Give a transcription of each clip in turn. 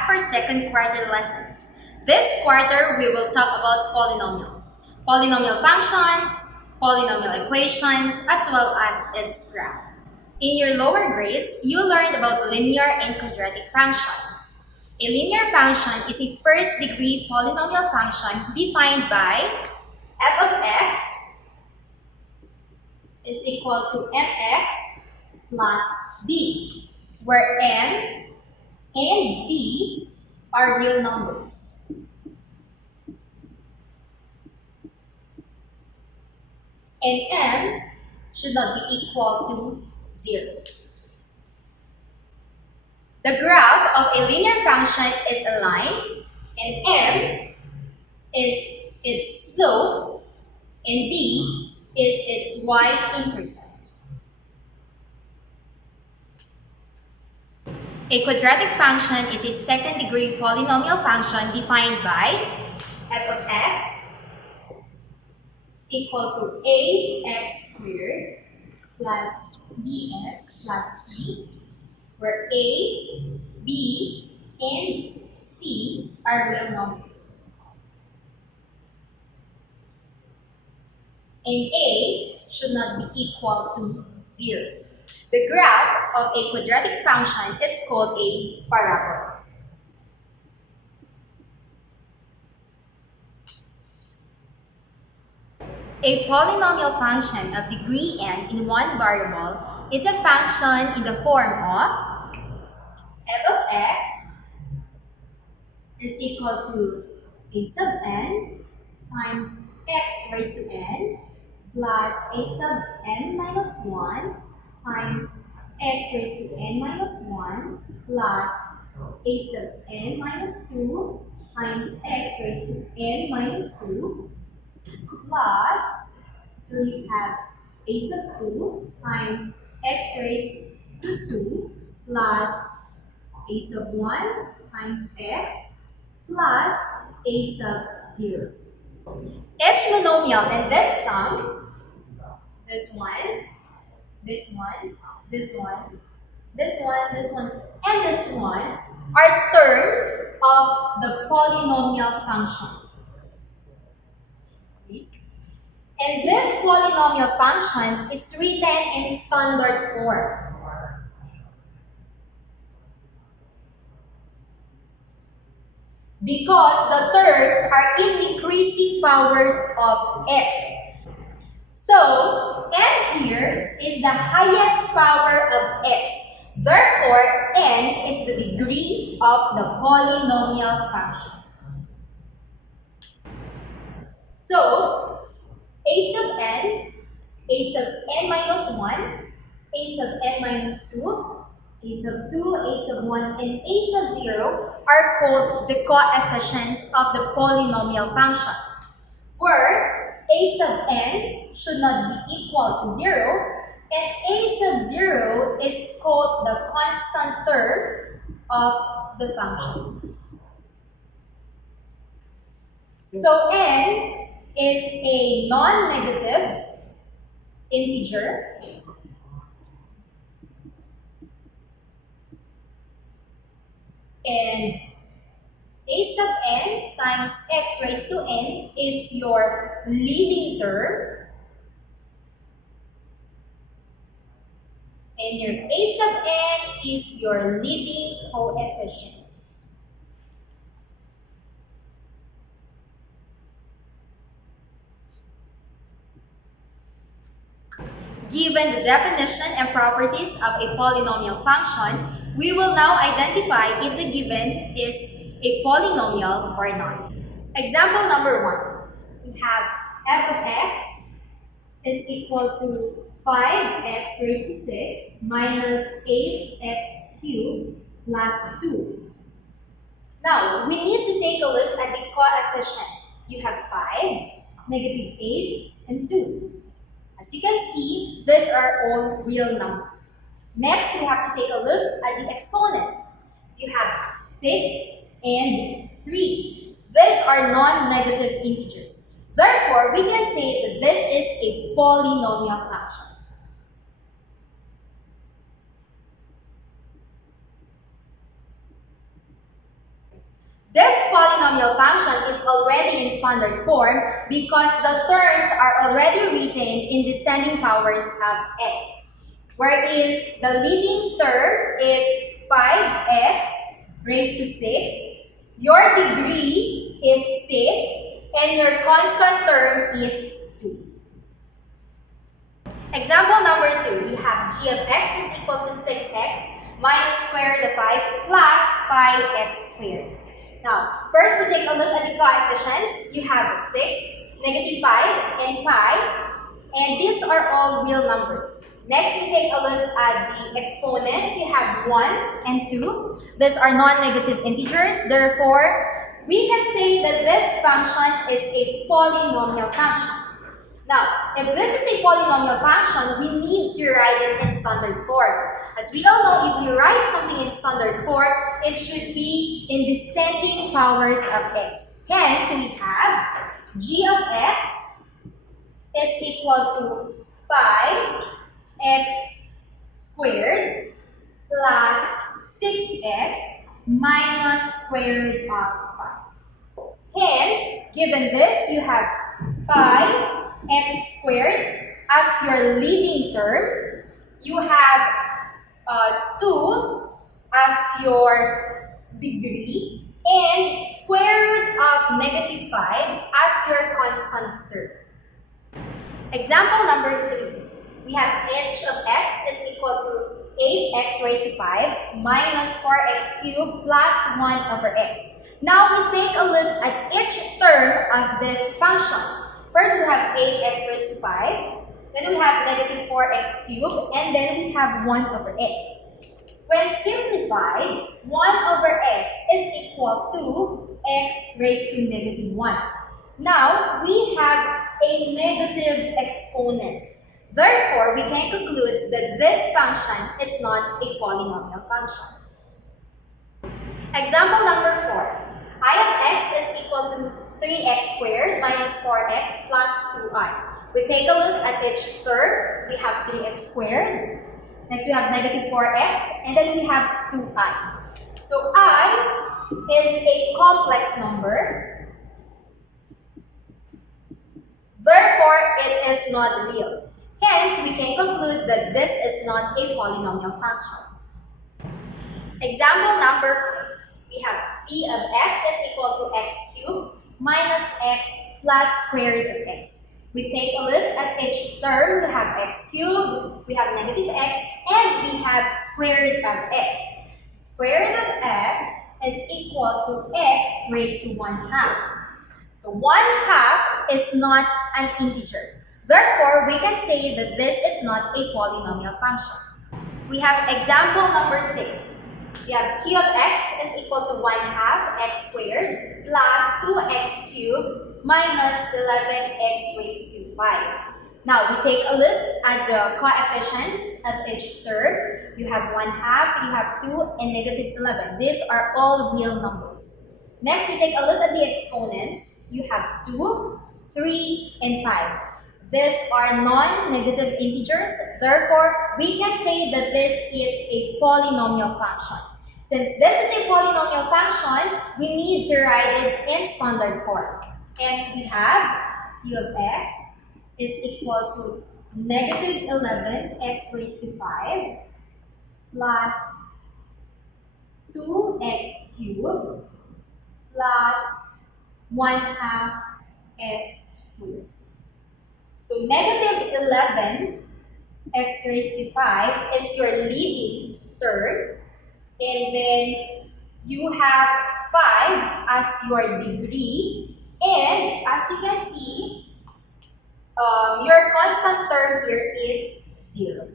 back for second quarter lessons. This quarter, we will talk about polynomials, polynomial functions, polynomial equations, as well as its graph. In your lower grades, you learned about linear and quadratic function. A linear function is a first-degree polynomial function defined by f of x is equal to mx plus b, where m and b are real numbers. And m should not be equal to 0. The graph of a linear function is a line, and m is its slope, and b is its y-intercept. A quadratic function is a second-degree polynomial function defined by f of x is equal to ax squared plus bx plus c, where a, b, and c are real numbers. And a should not be equal to 0. The graph of a quadratic function is called a parabola. A polynomial function of degree n in one variable is a function in the form of f of x is equal to a sub n times x raised to n plus a sub n minus 1 times x raised to n minus 1 plus a sub n minus 2 times x raised to n minus 2 plus, so you have a sub 2 times x raised to 2 plus a sub 1 times x plus a sub 0. Each monomial in this sum, this one, this one, this one, this one, this one, and this one are terms of the polynomial function. And this polynomial function is written in standard form. Because the terms are in decreasing powers of x. So, n here is the highest power of x. Therefore, n is the degree of the polynomial function. So, a sub n minus 1, a sub n minus 2, a sub 2, a sub 1, and a sub 0 are called the coefficients of the polynomial function, where a sub n should not be equal to 0, and a sub 0 is called the constant term of the function. So n is a non-negative integer and a sub n times x raised to n is your leading term, and your a sub n is your leading coefficient. Given the definition and properties of a polynomial function, we will now identify if the given is a polynomial or not. Example number 1. We have f of x is equal to 5x raised to 6 minus 8x cubed plus 2. Now, we need to take a look at the coefficient. You have 5, negative 8, and 2. As you can see, these are all real numbers. Next, we have to take a look at the exponents. You have 6 and 3. These are non-negative integers. Therefore, we can say that this is a polynomial function. This polynomial function is already in standard form because the terms are already written in descending powers of x, wherein the leading term is 5x raised to 6, your degree is 6, and your constant term is 2. Example number 2, we have g of x is equal to 6x minus square root of 5 plus 5x squared. Now, first we take a look at the coefficients. You have 6, negative 5, and pi, and these are all real numbers. Next, we take a look at the exponent. You have 1 and 2. These are non-negative integers. Therefore, we can say that this function is a polynomial function. Now, if this is a polynomial function, we need to write it in standard form. As we all know, if we write something in standard form, it should be in descending powers of x. Hence, we have g of x is equal to 5x squared plus 6x minus square root of 5. Hence, given this, you have 5x squared as your leading term. You have 2 as your degree, and square root of negative 5 as your constant term. Example number 3. We have h of x is equal to 8x raised to 5 minus 4x cubed plus 1 over x. Now we take a look at each term of this function. First we have 8x raised to 5, then we have negative 4x cubed, and then we have 1 over x. When simplified, 1 over x is equal to x raised to negative 1. Now, we have a negative exponent. Therefore, we can conclude that this function is not a polynomial function. Example number 4. I of x is equal to 3x squared minus 4x plus 2i. We take a look at each term. We have 3x squared. Next, we have negative 4x, and then we have 2i. So, I is a complex number. Therefore, it is not real. Hence, we can conclude that this is not a polynomial function. Example number 4. We have p of x is equal to x cubed minus x plus square root of x. We take a look at each term. We have x cubed, we have negative x, and we have square root of x. Square root of x is equal to x raised to 1/2. So 1/2 is not an integer. Therefore, we can say that this is not a polynomial function. We have example number 6. We have q of x is equal to 1/2 x squared plus 2x cubed minus 11x raised to 5. Now, we take a look at the coefficients of each term. You have 1/2, you have 2, and negative 11. These are all real numbers. Next, we take a look at the exponents. You have 2, 3, and 5. These are non-negative integers. Therefore, we can say that this is a polynomial function. Since this is a polynomial function, we need to write it in standard form. Hence, we have q of x is equal to negative 11x raised to 5 plus 2x cubed plus 1/2 x squared. So, negative 11x raised to 5 is your leading term. And then you have 5 as your degree. And as you can see, your constant term here is 0.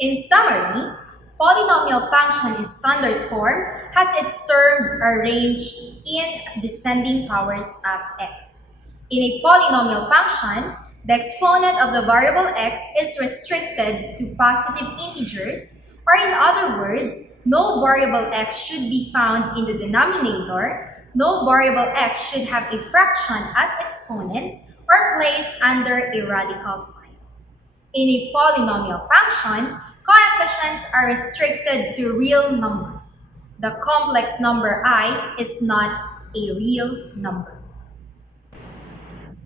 In summary, polynomial function in standard form has its term arranged in descending powers of x. In a polynomial function, the exponent of the variable x is restricted to positive integers, or in other words, no variable x should be found in the denominator, no variable x should have a fraction as exponent, or placed under a radical sign. In a polynomial function, coefficients are restricted to real numbers. the complex number I is not a real number.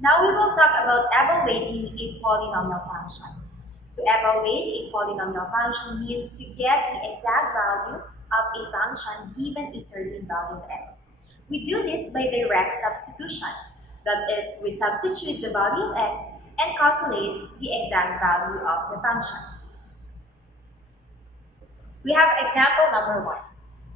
Now we will talk about evaluating a polynomial function. To evaluate a polynomial function means to get the exact value of a function given a certain value of x. We do this by direct substitution. That is, we substitute the value of x and calculate the exact value of the function. We have example number 1.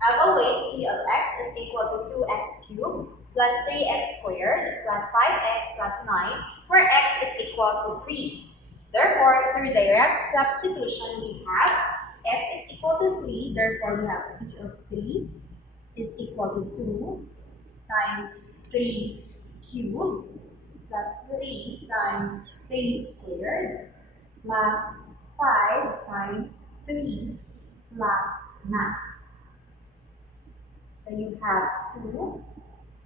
Evaluate p of x is equal to 2x cubed plus 3x squared plus 5x plus 9, where x is equal to 3. Therefore, through direct substitution, we have x is equal to 3. Therefore, we have p of 3 is equal to 2 times 3 cubed plus 3 times 3 squared plus 5 times 3 plus 9. So you have 2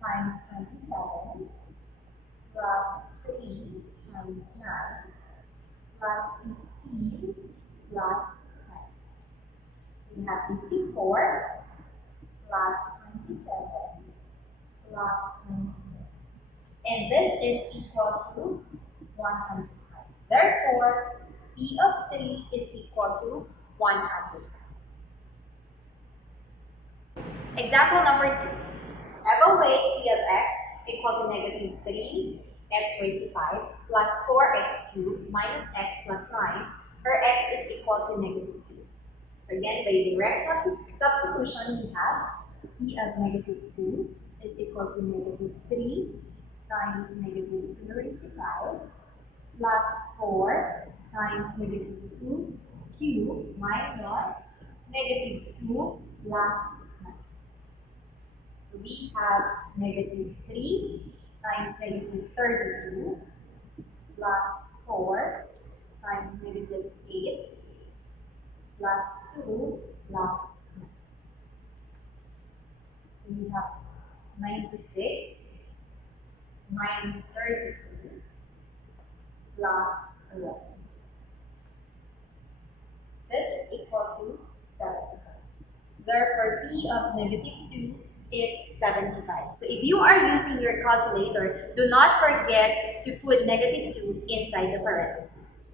times 27 plus 3 times 9 plus 15 plus 10. So we have 54 plus 27 plus 24. And this is equal to 105. Therefore, p of 3 is equal to 105. Example number 2. Evaluate p of x equal to negative 3 x raised to 5 plus 4x cubed minus x plus 9, where x is equal to negative 2. So again, by direct substitution, we have p of negative 2 is equal to negative 3 times negative 2 raised to 5 plus 4 times negative 2 cubed minus negative 2 plus 9. So we have negative 3 times negative 32 plus 4 times negative 8 plus 2 plus 9. So we have 96 minus 32 plus 11. This is equal to 75. Therefore, p of negative 2 is 75. So if you are using your calculator, do not forget to put negative 2 inside the parentheses.